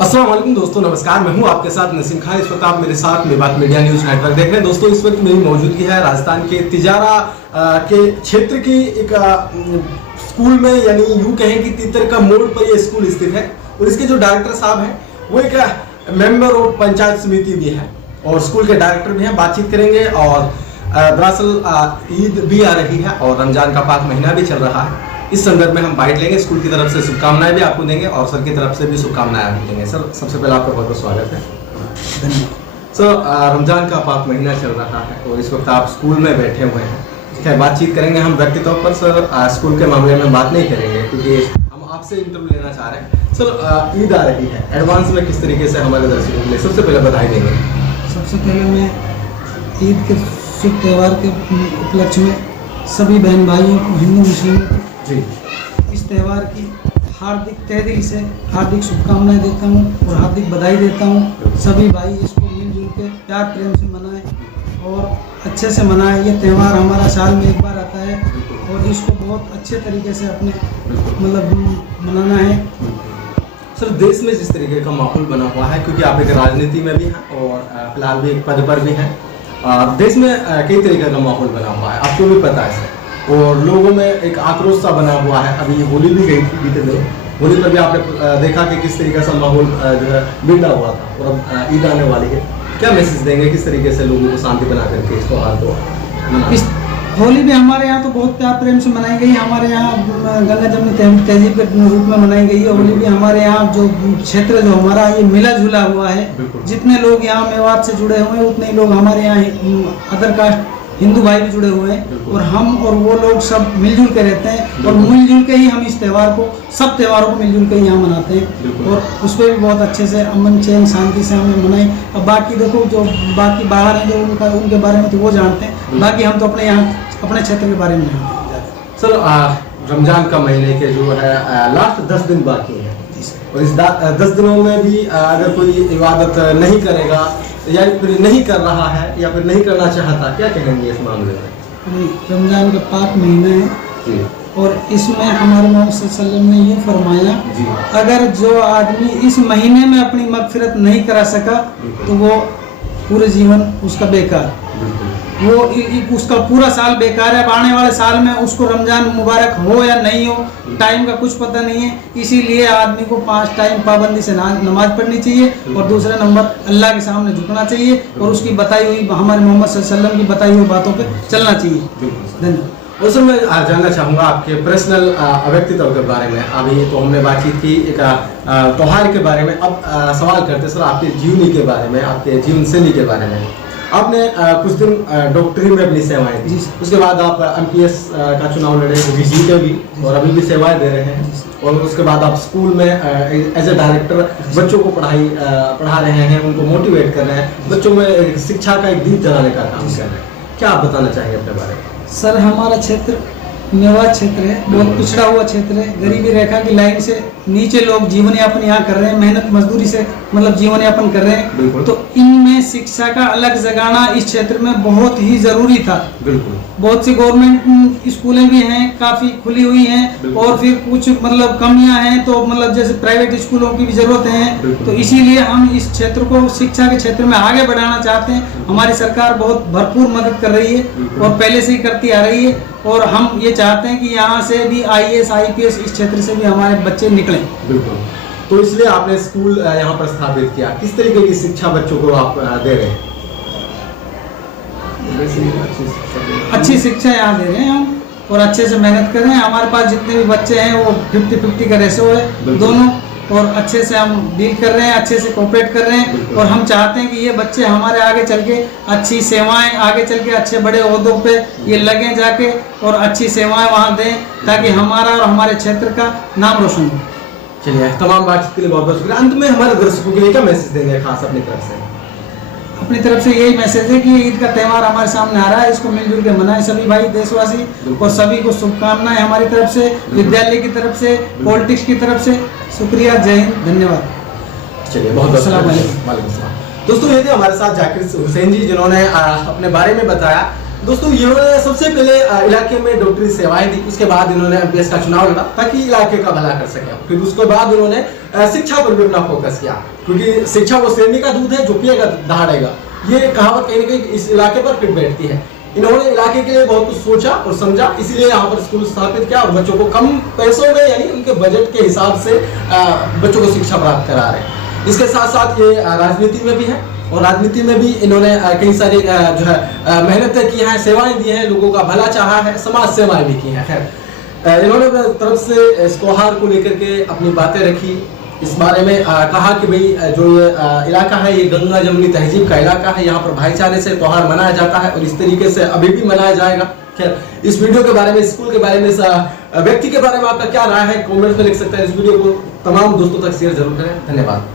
अस्सलाम वालेकुम दोस्तों, नमस्कार। मैं हूं आपके साथ नसीम खान। इस वक्त आप मेरे साथ मेवात मीडिया न्यूज नेटवर्क देख रहे हैं। दोस्तों, इस वक्त मेरी मौजूदगी है राजस्थान के तिजारा के क्षेत्र की एक स्कूल में, यानी यूं कहें कि तीतर का मोड़ पर यह स्कूल स्थित है। और इसके जो डायरेक्टर साहब हैं वो एक मेंबर ऑफ पंचायत समिति भी है और स्कूल के डायरेक्टर भी हैं। बातचीत करेंगे। और दरअसल ईद भी आ रही है और रमजान का पाक महीना भी चल रहा है। इस संदर्भ में हम बाइट लेंगे। स्कूल की तरफ से शुभकामनाएं भी आपको देंगे और सर की तरफ से भी शुभकामनाएं आपको देंगे। सर, सबसे पहले आपका बहुत बहुत स्वागत है। धन्यवाद। सर, रमजान का पाक महीना चल रहा है और इस वक्त आप स्कूल में बैठे हुए हैं। खैर, बातचीत करेंगे हम व्यक्ति तौर पर। सर, स्कूल के मामले में बात नहीं करेंगे क्योंकि हम आपसे इंटरव्यू लेना चाह रहे हैं। सर, ईद आ रही है, एडवांस में किस तरीके से हमारे दर्शकों के लिए सबसे पहले बधाई देंगे? सबसे पहले मैं ईद के शुभ त्यौहार के उपलक्ष्य में सभी बहन भाइयों को, हिंदू मुस्लिमों को जी इस त्यौहार की हार्दिक तहे दिल से हार्दिक शुभकामनाएं देता हूं और हार्दिक बधाई देता हूं। सभी भाई इसको मिलजुल के प्यार प्रेम से मनाएं और अच्छे से मनाएं। ये त्यौहार हमारा साल में एक बार आता है और इसको बहुत अच्छे तरीके से अपने मनाना है। सर, देश में जिस तरीके का माहौल बना हुआ है, क्योंकि आप एक राजनीति में भी हैं और फिलहाल भी एक पद पर भी हैं, देश में कई तरीके का माहौल बना हुआ है, आपको भी पता है सर। और लोगों में एक आक्रोश सा बना हुआ है। अभी होली भी गई थी बीते दिन, होली पर भी आपने देखा कि किस तरीके से माहौल जो है बिगड़ा हुआ था। और अब ईद आने वाली है, क्या मैसेज देंगे? किस तरीके से लोगों को शांति बना करके इस त्यौहार को इस होली भी हमारे यहाँ तो बहुत प्यार प्रेम से मनाई गई। हमारे यहाँ गंगा जमुनी तहजीब के रूप में मनाई गई है। होली भी हमारे यहाँ जो क्षेत्र जो हमारा ये मिला जुला हुआ है, जितने लोग यहाँ मेवात से जुड़े हुए हैं उतने ही लोग हमारे यहाँ अदर कास्ट हिंदू भाई भी जुड़े हुए हैं और हम और वो लोग सब मिलजुल के रहते हैं और मिलजुल के ही हम इस त्यौहार को, सब त्योहारों को मिलजुल के यहाँ मनाते हैं और उस पर भी बहुत अच्छे से अमन चैन शांति से हमने मनाई। अब बाकी देखो, जो बाकी बाहर हैं जो उनके बारे में तो वो जानते हैं, बाकी हम तो अपने यहाँ अपने क्षेत्र के बारे में जानते हैं। सर, रमजान का महीने के जो है लास्ट 10 दिन बाकी है और इस 10 दिनों में भी अगर कोई इबादत नहीं करेगा या फिर नहीं कर रहा है या फिर नहीं करना चाहता, क्या कहेंगे इस मामले में? रमजान का पाक महीना है जी। और इसमें हमारे मोहम्मद सल्लल्लाहु अलैहि वसल्लम ने ये फरमाया जी, अगर जो आदमी इस महीने में अपनी मगफिरत नहीं करा सका तो वो पूरे जीवन उसका बेकार, वो उसका पूरा साल बेकार है। आने वाले साल में उसको रमजान मुबारक हो या नहीं हो, टाइम का कुछ पता नहीं है। इसीलिए आदमी को 5 टाइम पाबंदी से नमाज पढ़नी चाहिए और दूसरा नंबर अल्लाह के सामने झुकना चाहिए और उसकी बताई हुई, हमारे मोहम्मद सल्लल्लाहु अलैहि वसल्लम की बताई हुई बातों पे चलना चाहिए। धन्यवाद। और सर, मैं जानना चाहूँगा आपके पर्सनल व्यक्तित्व के बारे में। अभी तो हमने बातचीत की एक त्योहार के बारे में, अब सवाल करते सर आपके जीवनी के बारे में, आपके जीवन शैली के बारे में। आपने कुछ दिन डॉक्टरी में अपनी सेवाएं दी, उसके बाद आप MPS का चुनाव लड़े, वो भी जीते भी और अभी भी सेवाएं दे रहे हैं। और उसके बाद आप स्कूल में एज ए डायरेक्टर बच्चों को पढ़ा रहे हैं, उनको मोटिवेट कर रहे हैं, बच्चों में शिक्षा का एक दीप जलाने का काम कर रहे हैं। क्या आप बताना चाहेंगे अपने बारे में? सर, हमारा क्षेत्र मेवात क्षेत्र है, बहुत पिछड़ा हुआ क्षेत्र है। गरीबी रेखा की लाइन से नीचे लोग जीवन यापन यहाँ कर रहे हैं, मेहनत मजदूरी से जीवन यापन कर रहे हैं। तो इनमें शिक्षा का अलग जगाना इस क्षेत्र में बहुत ही जरूरी था। बिल्कुल। बहुत सी गवर्नमेंट स्कूलें भी हैं, काफी खुली हुई हैं और फिर कुछ कमियां हैं, तो जैसे प्राइवेट स्कूलों की भी जरूरत है। तो इसीलिए हम इस क्षेत्र को शिक्षा के क्षेत्र में आगे बढ़ाना चाहते हैं। हमारी सरकार बहुत भरपूर मदद कर रही है और पहले से ही करती आ रही है और हम ये चाहते हैं कि यहाँ से भी IAS IPS इस क्षेत्र से भी हमारे बच्चे निकलें। बिल्कुल। तो इसलिए आपने स्कूल यहाँ पर स्थापित किया। किस तरीके की शिक्षा बच्चों को आप दे रहे हैं? अच्छी शिक्षा यहाँ दे रहे हैं हम और अच्छे से मेहनत कर रहे हैं। हमारे पास जितने भी बच्चे हैं वो 50-50 का रेशो है दोनों, और अच्छे से हम डील कर रहे हैं, अच्छे से कोऑपरेट कर रहे हैं और हम चाहते हैं कि ये बच्चे हमारे आगे चल के अच्छी सेवाएं, आगे चल के अच्छे बड़े ओहदों पे ये लगें जाके और अच्छी सेवाएं वहाँ दें ताकि हमारा और हमारे क्षेत्र का नाम रोशन हो। चलिए, तमाम बातचीत के लिए बहुत बहुत शुक्रिया। अंत में हमारे दर्शकों के लिए क्या मैसेज देंगे खास अपनी तरफ से? अपनी तरफ से यही मैसेज है कि ईद का त्यौहार हमारे सामने आ रहा है, इसको मिलजुल के मनाएं सभी भाई देशवासी और सभी को शुभकामनाएं हमारी तरफ से, विद्यालय की तरफ से, पॉलिटिक्स की तरफ से। शुक्रिया, जय हिंद, धन्यवाद। चलिए, बहुत बहुत वालेकुम सलाम। दोस्तों, ये थे हमारे साथ जाकिर हुसैन जी, जिन्होंने अपने बारे में बताया दोस्तों इन्होंने सबसे पहले इलाके में डॉक्टरी सेवाएं दी, उसके बाद इन्होंने एमपीएस का चुनाव लड़ा ताकि इलाके का भला कर सके। फिर उसके बाद उन्होंने शिक्षा पर भी अपना फोकस किया, क्योंकि शिक्षा वो शेरनी का दूध है जो पिएगा दहाड़ेगा, ये कहावत कहीं ना कहीं इस इलाके पर फिट बैठती है। इन्होंने इलाके के लिए बहुत कुछ सोचा और समझा, इसीलिए यहाँ पर स्कूल स्थापित किया और बच्चों को कम पैसों में यानी उनके बजट के हिसाब से बच्चों को शिक्षा प्राप्त करा रहे हैं। इसके साथ साथ ये राजनीति में भी है और राजनीति में भी इन्होंने कई सारी जो है मेहनत की है, सेवाएं दी हैं, लोगों का भला चाहा है, समाज सेवाएं भी की हैं। खैर इन्होंने अपनी तरफ से इस त्योहार को लेकर के अपनी बातें रखी, इस बारे में कहा कि भाई जो ये इलाका है ये गंगा जमुनी तहजीब का इलाका है, यहाँ पर भाईचारे से त्योहार मनाया जाता है और इस तरीके से अभी भी मनाया जाएगा। खैर इस वीडियो के बारे में, स्कूल के बारे में, इस व्यक्ति के बारे में आपका क्या राय है कमेंट्स में लिख सकते हैं। इस वीडियो को तमाम दोस्तों तक शेयर जरूर करें। धन्यवाद।